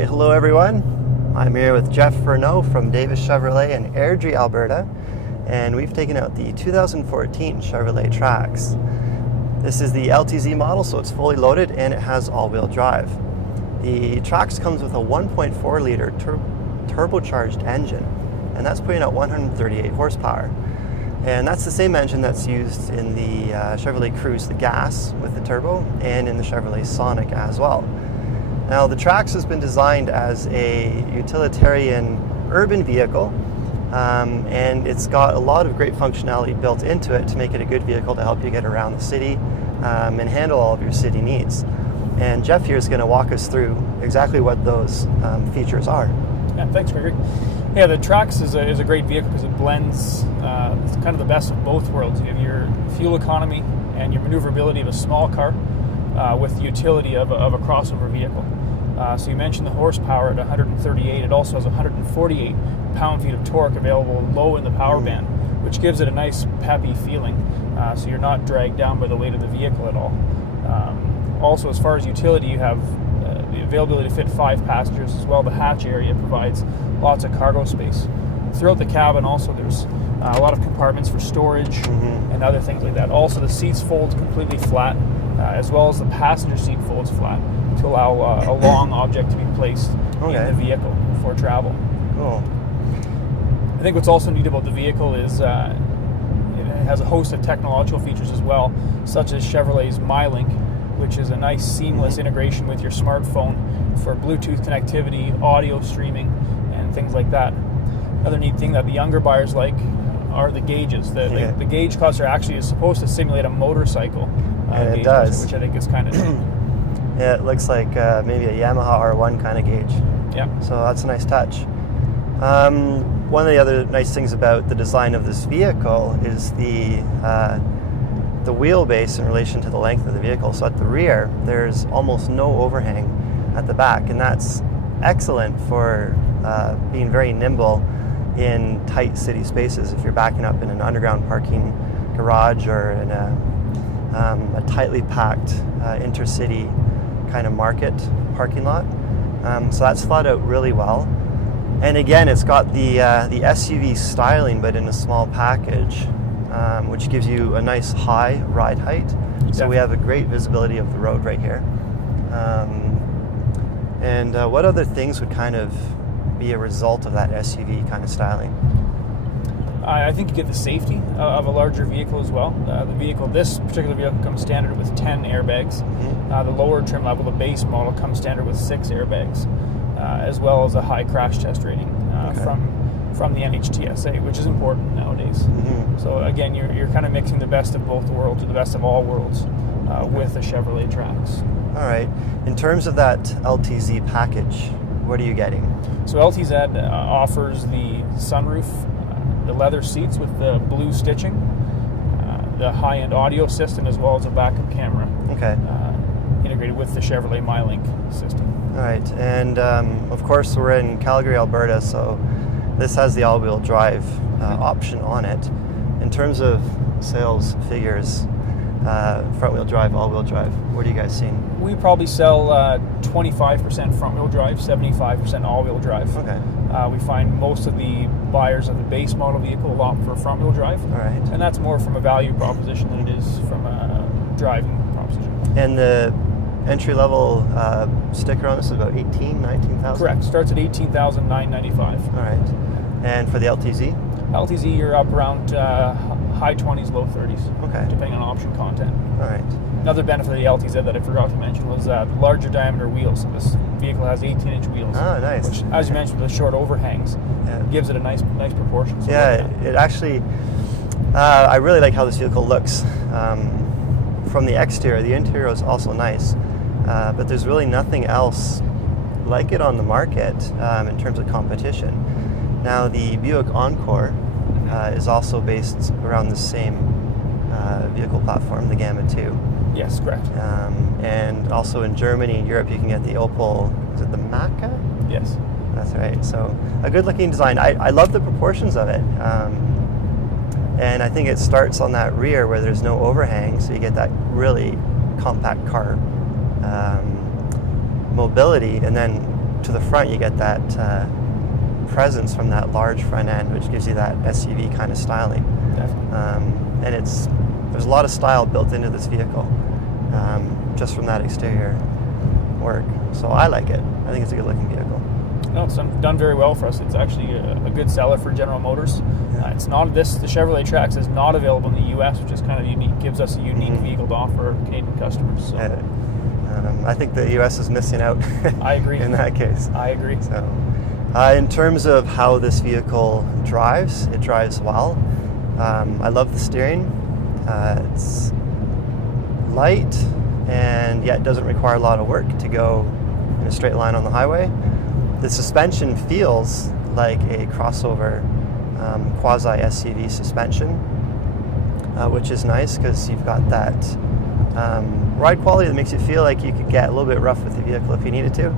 right, hello everyone. I'm here with Jeff Renaud from Davis Chevrolet in Airdrie, Alberta, and we've taken out the 2014 Chevrolet Trax. This is the Ltz model, so it's fully loaded and it has all-wheel drive. The Trax comes with a 1.4 liter turbocharged engine, and that's putting out 138 horsepower. And that's the same engine that's used in the Chevrolet Cruze, the gas with the turbo, and in the Chevrolet Sonic as well. Now, the Trax has been designed as a utilitarian urban vehicle, and it's got a lot of great functionality built into it to make it a good vehicle to help you get around the city and handle all of your city needs. And Jeff here is going to walk us through exactly what those features are. Yeah, thanks, Gregory. Yeah, the Trax is a great vehicle because it blends it's kind of the best of both worlds. You have your fuel economy and your maneuverability of a small car with the utility of a crossover vehicle. So you mentioned the horsepower at 138. It also has 148 pound-feet of torque available low in the power band, which gives it a nice peppy feeling. So you're not dragged down by the weight of the vehicle at all. Also, as far as utility, you have the availability to fit 5 passengers as well. The hatch area provides lots of cargo space. Throughout the cabin also there's a lot of compartments for storage and other things like that. Also the seats fold completely flat, as well as the passenger seat folds flat to allow a long object to be placed in the vehicle for travel. Cool. I think what's also neat about the vehicle is it has a host of technological features as well, such as Chevrolet's MyLink, which is a nice seamless integration with your smartphone for Bluetooth connectivity, audio streaming, and things like that. Another neat thing that the younger buyers like are the gauges. The gauge cluster actually is supposed to simulate a motorcycle. And it does. Cluster, which I think is kind of neat. Yeah, it looks like maybe a Yamaha R1 kind of gauge. Yeah. So that's a nice touch. One of the other nice things about the design of this vehicle is the wheelbase in relation to the length of the vehicle. So at the rear, there's almost no overhang at the back, and that's excellent for being very nimble in tight city spaces. If you're backing up in an underground parking garage or in a tightly packed intercity kind of market parking lot. So that's thought out really well. And again, it's got the SUV styling, but in a small package, which gives you a nice high ride height. So we have a great visibility of the road right here. And what other things would kind of be a result of that SUV kind of styling? I think you get the safety of a larger vehicle as well. This particular vehicle comes standard with 10 airbags. The lower trim level, the base model, comes standard with 6 airbags, as well as a high crash test rating from the NHTSA, which is important nowadays. So again, you're kind of mixing the best of both worlds, or the best of all worlds, with the Chevrolet Trax. All right. In terms of that Ltz package, what are you getting? So Ltz offers the sunroof, the leather seats with the blue stitching, the high-end audio system, as well as a backup camera. Integrated with the Chevrolet MyLink system. All right, and of course we're in Calgary, Alberta, so this has the all-wheel drive option on it. In terms of sales figures, front-wheel drive, all-wheel drive, what are you guys seeing? We probably sell 25% front-wheel drive, 75% all-wheel drive. We find most of the buyers of the base model vehicle opt for front-wheel drive. All right. And that's more from a value proposition than it is from a driving proposition. And the entry-level sticker on this is about 19,000? Correct. Starts at $18,995. All right. And for the Ltz? Ltz, you're up around high 20s, low 30s, depending on option content. All right. Another benefit of the Ltz that I forgot to mention was larger diameter wheels. So this vehicle has 18-inch wheels. Oh, nice. Which, as you mentioned, with the short overhangs, gives it a nice proportion. So it actually, I really like how this vehicle looks from the exterior. The interior is also nice, but there's really nothing else like it on the market in terms of competition. Now, the Buick Encore is also based around the same vehicle platform, the Gamma 2. Yes, correct. And also in Germany and Europe, you can get the Opel, is it the Maka? Yes. That's right. So a good looking design. I love the proportions of it. And I think it starts on that rear where there's no overhang, so you get that really compact car mobility, and then to the front, you get that presence from that large front end, which gives you that SUV kind of styling. Definitely. And there's a lot of style built into this vehicle, just from that exterior work. So I like it. I think it's a good looking vehicle. No, it's done very well for us. It's actually a good seller for General Motors. It's not the Chevrolet Trax is not available in the U.S., which is kind of unique. Gives us a unique vehicle to offer Canadian customers. So. I think the U.S. is missing out. I agree. In that case. I agree. So, in terms of how this vehicle drives, it drives well. I love the steering. It's light, and yet doesn't require a lot of work to go in a straight line on the highway. The suspension feels like a crossover quasi SUV suspension, which is nice because you've got that ride quality that makes you feel like you could get a little bit rough with the vehicle if you needed to.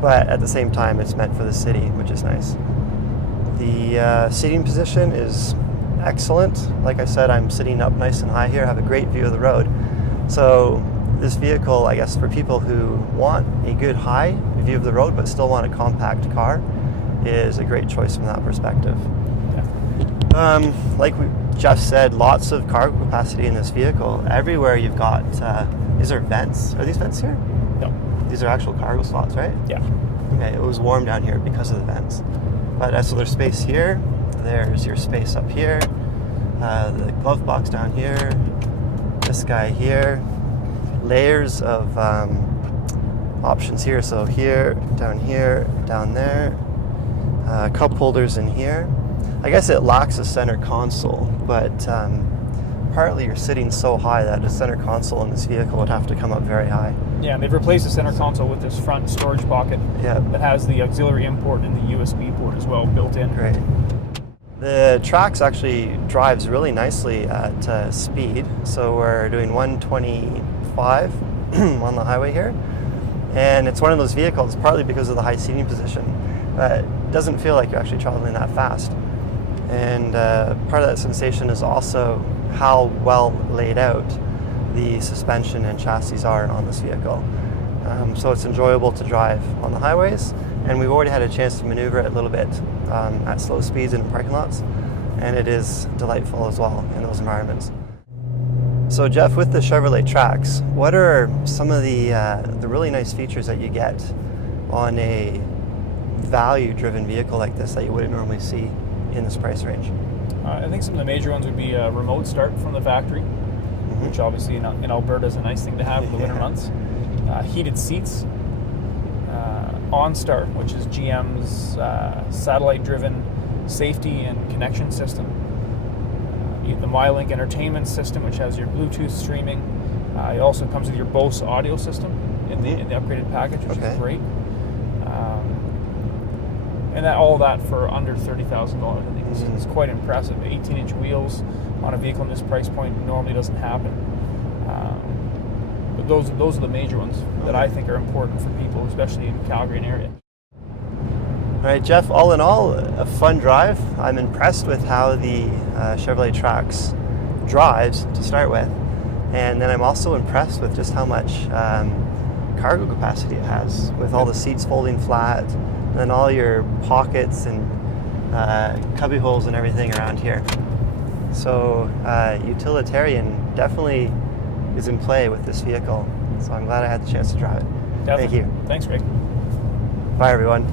But at the same time, it's meant for the city, which is nice. The seating position is excellent. Like I said, I'm sitting up nice and high here, have a great view of the road. So this vehicle, I guess, for people who want a good high view of the road but still want a compact car, is a great choice from that perspective. Yeah. Like Jeff said, lots of cargo capacity in this vehicle. Everywhere you've got, these are vents. Are these vents here? No. These are actual cargo slots, right? Yeah. Okay, it was warm down here because of the vents. But so there's space here, there's your space up here, the glove box down here, this guy here, layers of options here. So here, down there, cup holders in here. I guess it lacks a center console, but partly you're sitting so high that a center console in this vehicle would have to come up very high. Yeah, and they've replaced the center console with this front storage pocket that has the auxiliary import and the USB port as well built in. Great. The Trax actually drives really nicely at speed. So we're doing 125 on the highway here. And it's one of those vehicles, partly because of the high seating position, that doesn't feel like you're actually traveling that fast. And part of that sensation is also how well laid out the suspension and chassis are on this vehicle. So it's enjoyable to drive on the highways, and we've already had a chance to maneuver it a little bit at slow speeds and in parking lots, and it is delightful as well in those environments. So Jeff, with the Chevrolet Trax, what are some of the really nice features that you get on a value-driven vehicle like this that you wouldn't normally see in this price range? I think some of the major ones would be a remote start from the factory, which obviously in Alberta is a nice thing to have in the winter months. Heated seats, OnStar, which is GM's satellite-driven safety and connection system. The MyLink entertainment system, which has your Bluetooth streaming. It also comes with your Bose audio system in the upgraded package, which is great. And all that for under $30,000. I think it's quite impressive. 18-inch wheels on a vehicle in this price point normally doesn't happen. But those are the major ones that I think are important for people, especially in the Calgary area. All right, Jeff, all in all, a fun drive. I'm impressed with how the Chevrolet Trax drives to start with. And then I'm also impressed with just how much cargo capacity it has, with all the seats folding flat, and then all your pockets and cubby holes and everything around here. So utilitarian definitely is in play with this vehicle. So I'm glad I had the chance to drive it. Definitely. Thank you. Thanks, Greg. Bye, everyone.